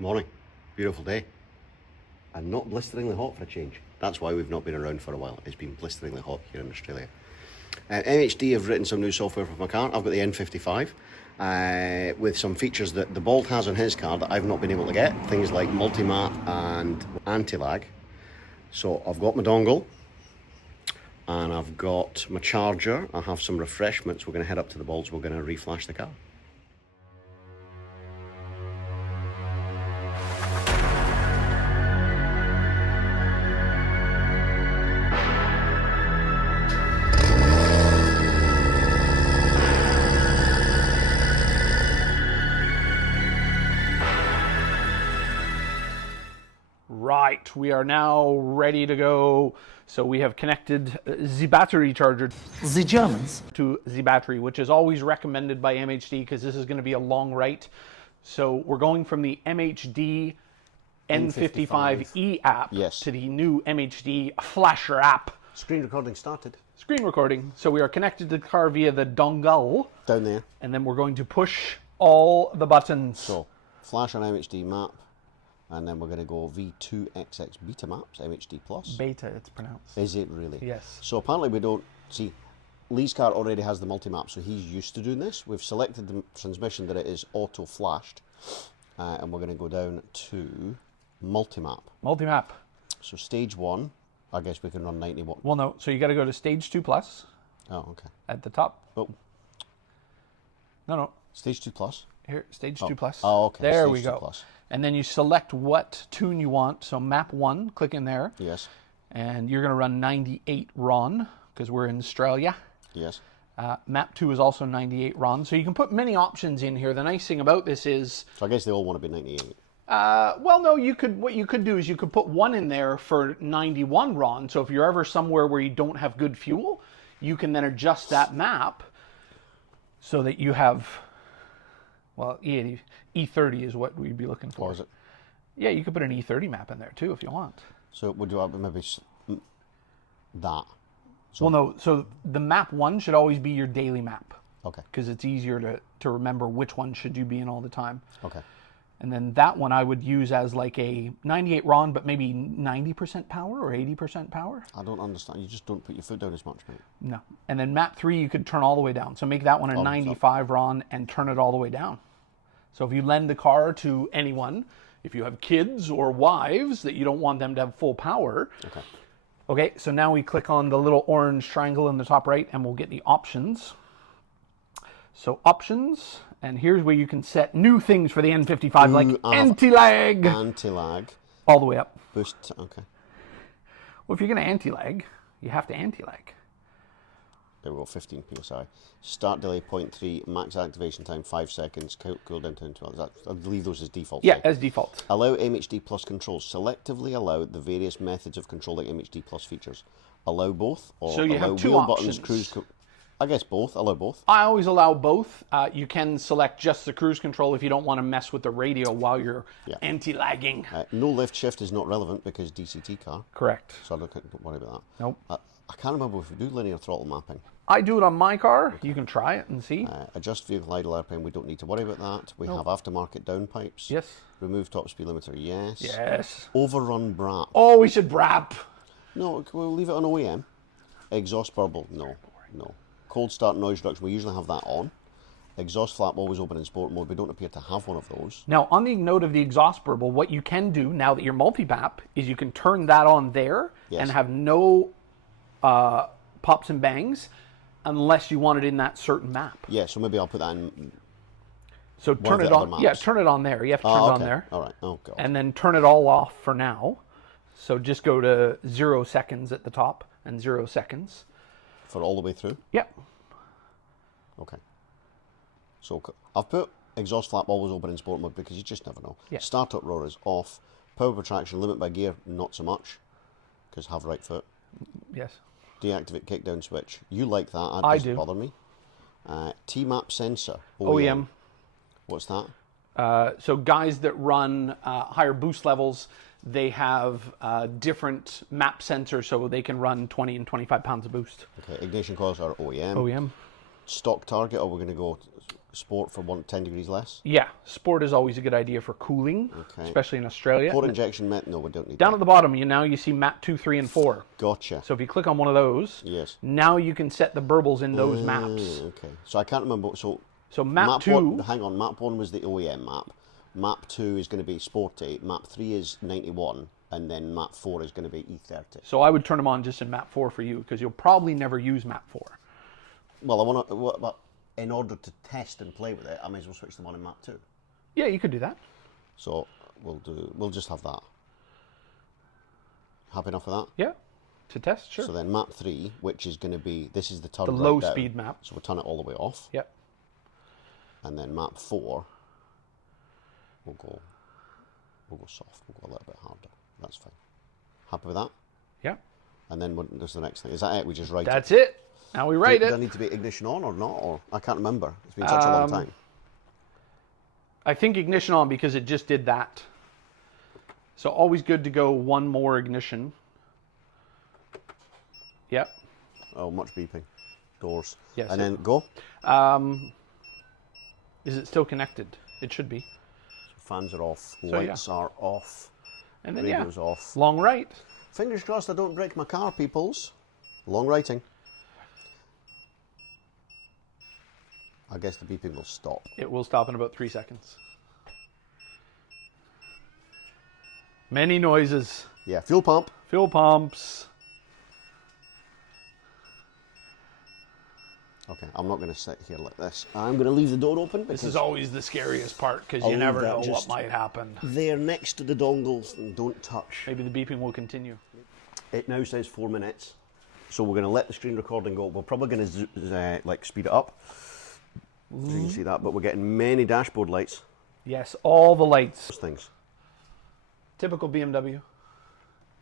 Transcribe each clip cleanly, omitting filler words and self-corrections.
Morning. Beautiful day. And not blisteringly hot for a change. That's why we've not been around for a while. It's been blisteringly hot here in Australia. MHD have written some new software for my car. I've got the N55 with some features that the Bald has on his car that I've not been able to get. Things like multi-map and anti-lag. So I've got my dongle and I've got my charger. I have some refreshments. We're going to head up to the Balds. We're going to reflash the car. Right, we are now ready to go. So we have connected the battery charger The Germans. to the battery, which is always recommended by MHD because this is going to be a long write. So we're going from the MHD N55E app to the new MHD Flasher app. Screen recording started. Screen recording. So we are connected to the car via the dongle. Down there. And then we're going to push all the buttons. So, flash on MHD map. And then we're going to go V2XX Beta Maps, MHD Plus. Beta, it's pronounced. Is it really? Yes. So apparently we don't, see, Lee's car already has the multi-map, so he's used to doing this. We've selected the transmission that it is auto-flashed, and we're going to go down to multi-map. Multi-map. So stage 1, I guess we can run 90 watt. Well, no, so you got to go to stage 2 plus. Oh, okay. At the top. Oh. No. Stage 2 plus? Here, stage 2 plus. Oh, okay. There stage we go. 2 plus. And then you select what tune you want. So map 1, click in there. Yes. And you're going to run 98 RON because we're in Australia. Yes. Map 2 is also 98 RON. So you can put many options in here. The nice thing about this is... So I guess they all want to be 98. well, no, what you could do is you could put one in there for 91 RON. So if you're ever somewhere where you don't have good fuel, you can then adjust that map so that you have... Well, E30 is what we'd be looking for. Or is it? Yeah, you could put an E30 map in there too if you want. So would you have maybe that? So, well, no. So the map 1 should always be your daily map. Okay. Because it's easier to remember which one should you be in all the time. Okay. And then that one I would use as like a 98 RON, but maybe 90% power or 80% power. I don't understand. You just don't put your foot down as much, mate. No. And then map 3 you could turn all the way down. So make that one a 95 RON and turn it all the way down. So if you lend the car to anyone, if you have kids or wives that you don't want them to have full power. Okay. Okay, so now we click on the little orange triangle in the top right and we'll get the options. So options, and here's where you can set new things for the N55, like anti-lag. Anti-lag. All the way up. Boost, okay. Well, if you're going to anti-lag, you have to anti-lag. There we go, 15 psi. Start delay 0.3, max activation time 5 seconds, cool down to 12. I'll leave those as default. Yeah, as default. Allow MHD Plus controls. Selectively allow the various methods of controlling MHD Plus features. Allow both, or so you allow have two wheel options. buttons, cruise. I guess both. Allow both. I always allow both. You can select just the cruise control if you don't want to mess with the radio while you're anti-lagging. No lift shift is not relevant because DCT car. Correct. So don't worry about that. Nope. I can't remember if we do linear throttle mapping. I do it on my car. You can try it and see. Adjust vehicle idle RPM, we don't need to worry about that. We have aftermarket downpipes. Yes. Remove top speed limiter, yes. Yes. Overrun BRAP. Oh, we should brap. No, we'll leave it on OEM. Exhaust burble, no. Cold start noise reduction, we usually have that on. Exhaust flap always open in sport mode. We don't appear to have one of those. Now, on the note of the exhaust burble, what you can do now that you're multi-map is you can turn that on there and have no pops and bangs unless you want it in that certain map. Yeah, so maybe I'll put that in. So turn it on. Yeah, turn it on there. You have to turn it on there. All right. Oh, God. And then turn it all off for now. So just go to 0 seconds at the top and 0 seconds. For all the way through? Yep. Okay. So I've put exhaust flap always open in sport mode because you just never know. Yeah. Startup roar is off. Power protraction limit by gear, not so much because have right foot. Yes. Deactivate kickdown switch. You like that? I doesn't do. bother me. T-map sensor. OEM. What's that? So guys that run higher boost levels, they have different map sensors, so they can run 20 and 25 pounds of boost. Okay, ignition coils are OEM. OEM. Stock target, or we're going to go Sport for 10 degrees less. Yeah, sport is always a good idea for cooling, Okay. especially in Australia. Port injection met? No, we don't need Down that. at the bottom, you see map 2, 3, and 4. Gotcha. So if you click on one of those, Yes. now you can set the burbles in those maps. Okay. So I can't remember. So map 2, one, hang on. Map 1 was the OEM map. Map 2 is going to be Sporty. Map 3 is 91, and then map 4 is going to be E30. so I would turn them on just in map 4 for you, because you'll probably never use map 4. Well, I want to. But in order to test and play with it, I may as well switch them on in map 2. Yeah, you could do that. So we'll just have that. Happy enough with that? Yeah, to test, sure. So then map 3, which is going to be, this is the turn The right low down. speed map. So we'll turn it all the way off. Yep. And then map 4, we'll go soft. We'll go a little bit harder. That's fine. Happy with that? Yeah. And then there's the next thing. Is that it? We just write That's it. Now we write Do it. I need to be ignition on or not? Or I can't remember. It's been such a long time. I think ignition on because it just did that. So always good to go one more ignition. Yep. Oh, much beeping. Doors. Yes, And then go. Is it still connected? It should be. Fans are off. yeah. Lights are off. And then Radio's off. long right. Fingers crossed I don't break my car, peoples. Long writing. I guess the beeping will stop. It will stop in about 3 seconds. Many noises. Yeah, fuel pump. Fuel pumps. Okay, I'm not going to sit here like this. I'm going to leave the door open. This is always the scariest part because you I'll never leave that know what just might happen. there next to the dongles and don't touch. Maybe the beeping will continue. It now says 4 minutes. So we're going to let the screen recording go. We're probably going to like speed it up. So you can see that, but we're getting many dashboard lights. Yes, all the lights. Those things. Typical BMW.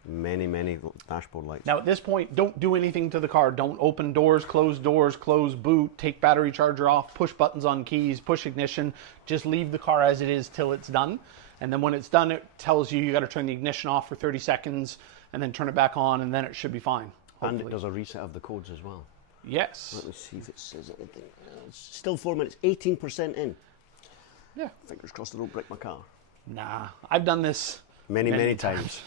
Many dashboard lights. Now at this point, don't do anything to the car. Don't open doors, close boot, take battery charger off, push buttons on keys, push ignition. Just leave the car as it is till it's done. And then when it's done, it tells you got to turn the ignition off for 30 seconds and then turn it back on, and then it should be fine. And it does a reset of the codes as well. Yes. Let me see if it says anything. It's still 4 minutes, 18% in. Yeah. Fingers crossed I don't break my car. Nah, I've done this Many times.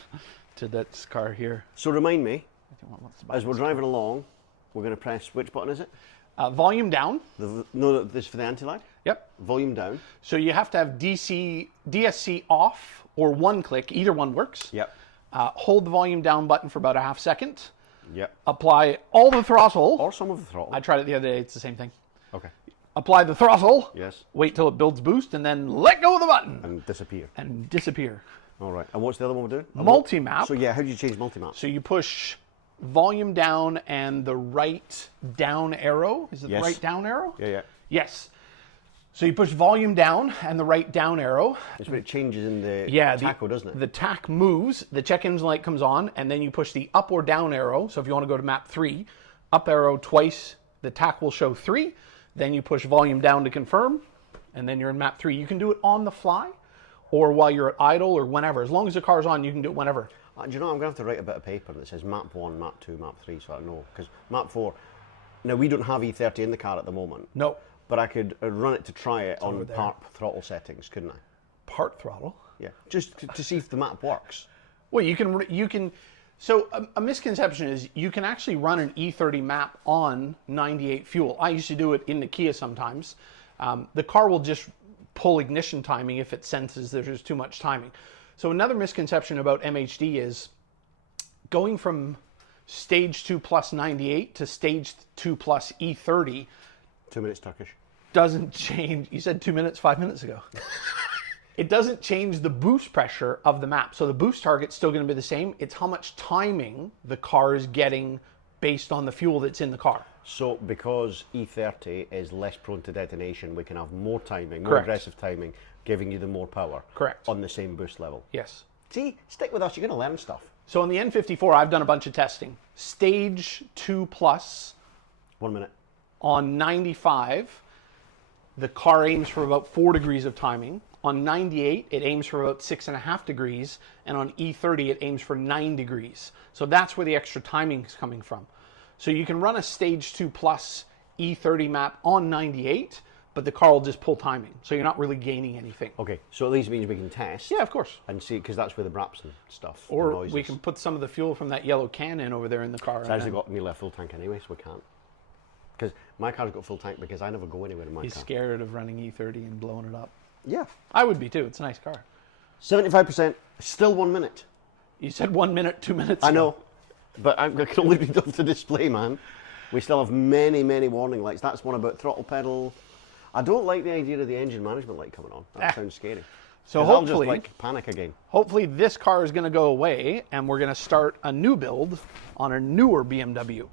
to this car here. So remind me, I think one wants to buy as we're this. driving along, we're going to press, which button is it? Volume down. No, this is for the anti-lag? Yep. Volume down. So you have to have DSC off or one click. Either one works. Yep. Hold the volume down button for about a half second. Yep. Apply all the throttle. Or some of the throttle. I tried it the other day. It's the same thing. Okay. Apply the throttle. Yes. Wait till it builds boost, and then let go of the button And disappear. and disappear. All right. And what's the other one we're doing? Multi-map. So yeah, how do you change multi-map? So you push volume down and the right down arrow. Is it Yes. the right down arrow? Yeah. Yes. So you push volume down and the right down arrow. It's when it changes in the tacho, doesn't it? The tack moves, the check engine light comes on, and then you push the up or down arrow. So if you want to go to map 3, up arrow twice, the tack will show 3. Then you push volume down to confirm, and then you're in map 3. You can do it on the fly or while you're at idle or whenever. As long as the car's on, you can do it whenever. Do you know, I'm going to have to write a bit of paper that says map 1, map 2, map 3, so I know. Because map 4, now we don't have E30 in the car at the moment. No. But I could run it to try it on part throttle settings, couldn't I? Part throttle? Yeah. Just to see if the map works. Well, you can. So a misconception is you can actually run an E30 map on 98 fuel. I used to do it in the Kia sometimes. The car will just pull ignition timing if it senses there's too much timing. So another misconception about MHD is going from stage 2 plus 98 to stage 2 plus E30 2 minutes Turkish. doesn't change. You said 2 minutes 5 minutes ago. It doesn't change the boost pressure of the map. So the boost target's still going to be the same. It's how much timing the car is getting based on the fuel that's in the car. So because E30 is less prone to detonation, we can have more timing, more Correct. aggressive timing, giving you the more power. Correct. On the same boost level. Yes. See, stick with us, you're going to learn stuff. So on the N54, I've done a bunch of testing. Stage 2 plus 1 minute. on 95, the car aims for about 4 degrees of timing. On 98, it aims for about 6.5 degrees. And on E30, it aims for 9 degrees. So that's where the extra timing is coming from. So you can run a stage 2 plus E30 map on 98, but the car will just pull timing, so you're not really gaining anything. Okay, so at least means we can test. Yeah, of course. And see, because that's where the braps and stuff. the Or noises. we can put some of the fuel from that yellow can in over there in the car. It's actually got nearly a full tank anyway, so we can't. Because my car's got full tank because I never go anywhere in my He's car. scared of running E30 and blowing it up. Yeah. I would be too. It's a nice car. 75%, still 1 minute. You said 1 minute, 2 minutes. I ago. know, but I can only read off the display, man. We still have many, many warning lights. That's one about throttle pedal. I don't like the idea of the engine management light coming on. That sounds scary. So 'Cause I'll hopefully, just like panic again. hopefully this car is going to go away, and we're going to start a new build on a newer BMW.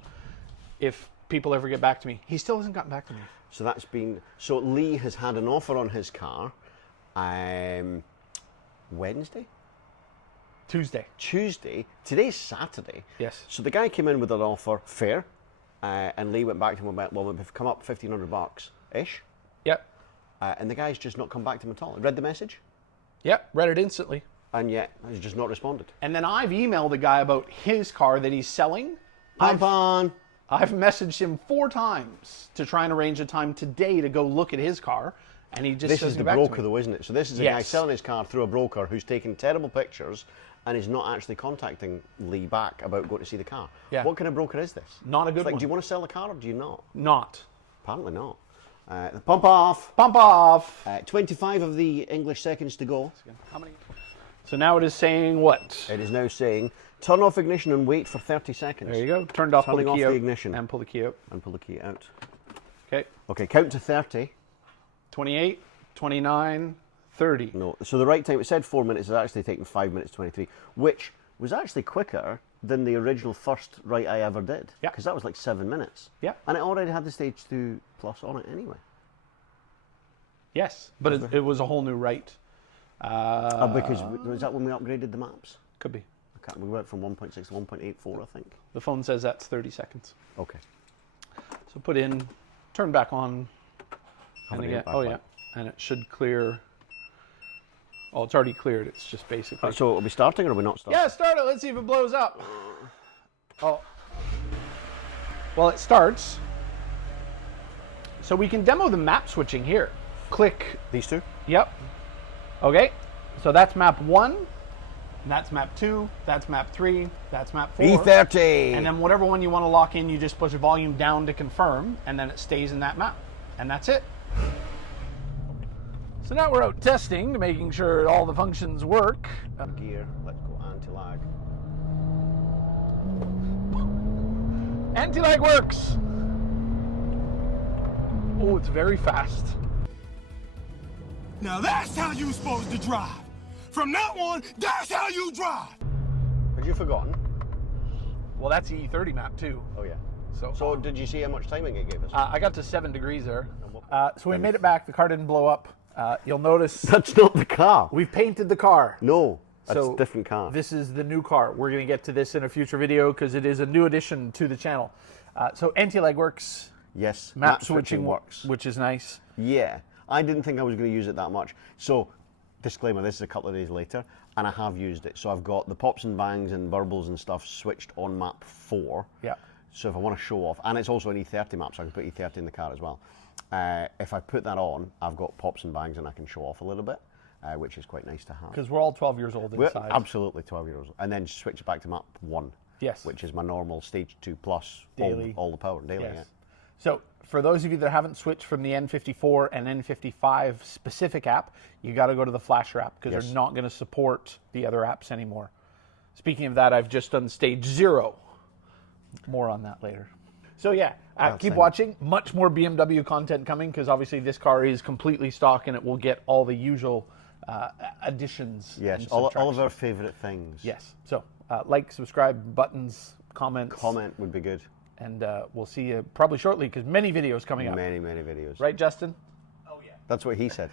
If people ever get back to me, he still hasn't gotten back to me. So that's been. So Lee has had an offer on his car. Wednesday, Tuesday. Today's Saturday. Yes. So the guy came in with an offer, fair, and Lee went back to him about, well, we've come up $1,500 ish, Yep. and the guy's just not come back to him at all. Read the message, Yep. Read it instantly. and yet he's just not responded. And then I've emailed the guy about his car that he's selling. Pump on. I've messaged him 4 times to try and arrange a time today to go look at his car, and he just This doesn't is the get back to broker, me. though, isn't it? So this is a guy Yes. selling his car through a broker who's taking terrible pictures and is not actually contacting Lee back about going to see the car. Yeah. What kind of broker is this? Not a It's good like, one. do you want to sell the car or do you not? Not. Apparently not. Pump off. Pump off. 25 of the English seconds to go. How many? So now it is saying what? It is now saying, turn off ignition and wait for 30 seconds. There you go. Turned off, pull Turning the off key the out, ignition. and pull the key out. And pull the key out. Okay. Okay, count to 30. 28, 29, 30. No, so the right time, it said 4 minutes, it's actually taken 5 minutes 23, which was actually quicker than the original first right I ever did. Yeah. Because that was like 7 minutes. Yeah. And it already had the stage 2 plus on it anyway. Yes, but it was a whole new right. Because was that when we upgraded the maps? Could be. We went from 1.6 to 1.84, I think. The phone says that's 30 seconds. Okay. So put in, turn back on, Have and an again, impact oh light. yeah, and it should clear. Oh, it's already cleared. It's just basically. So are we starting or are we not starting? Yeah, start it. Let's see if it blows up. Oh. Well, it starts. So we can demo the map switching here. Click. These two? Yep. Okay. So that's map 1. And that's map 2. That's map 3. That's map 4. E30! And then whatever one you want to lock in, you just push the volume down to confirm, and then it stays in that map. And that's it. So now we're out testing, making sure all the functions work. Gear, let's go anti-lag. Anti-lag works. Oh, it's very fast. Now that's how you supposed to drive. From now on, that's how you drive. Had you forgotten? Well, that's the E30 map too. Oh yeah. So, So did you see how much timing it gave us? I got to 7 degrees there. So we made it back. The car didn't blow up. You'll notice That's not the car. we've painted the car. No, that's So a different car. This is the new car. We're going to get to this in a future video because it is a new addition to the channel. So anti-lag works. Yes, Map switching works. which is nice. Yeah, I didn't think I was going to use it that much. So, disclaimer, this is a couple of days later, and I have used it. So I've got the pops and bangs and burbles and stuff switched on map 4. Yeah. So if I want to show off, and it's also an E30 map, so I can put E30 in the car as well. If I put that on, I've got pops and bangs and I can show off a little bit, which is quite nice to have. Because we're all 12 years old We're inside. absolutely 12 years old. And then switch it back to map 1. Yes. Which is my normal stage 2 plus, Daily. all the power, daily, Yes. yeah. So for those of you that haven't switched from the N54 and N55 specific app, you got to go to the Flasher app because Yes. they're not going to support the other apps anymore. Speaking of that, I've just done stage 0. More on that later. So yeah, keep same. watching. Much more BMW content coming because obviously this car is completely stock and it will get all the usual additions. Yes, and all of subtractions. our favourite things. Yes. So like, subscribe, buttons, comments. Comment would be good. And we'll see you probably shortly because many videos coming up. Many, many videos. Right, Justin? That's what he said.